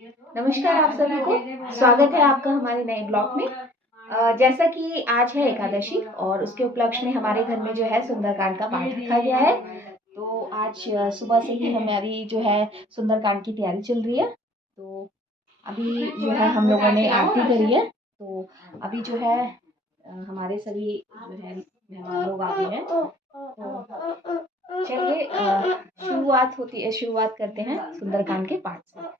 नमस्कार आप सभी को। स्वागत है आपका हमारे नए ब्लॉग में। जैसा कि आज है एकादशी और उसके उपलक्ष्य में हमारे घर में जो है सुंदरकांड का पाठ रखा गया है। तो आज सुबह से ही हमारी जो है सुंदरकांड की तैयारी चल रही है। तो अभी जो है हम लोगों ने आरती करी है। तो अभी जो है हमारे सभी जो है मेहमान लोग आ गए हैं। तो चलिए शुरुआत करते हैं सुंदरकांड के पाठ से।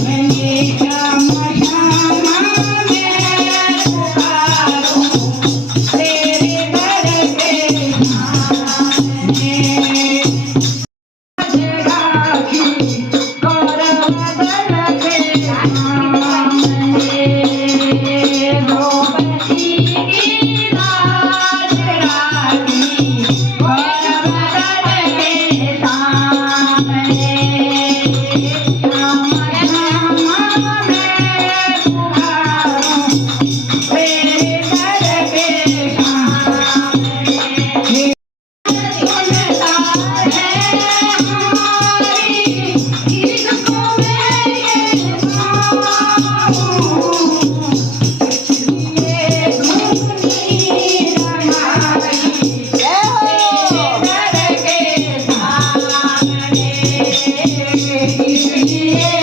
Thank you. Yeah.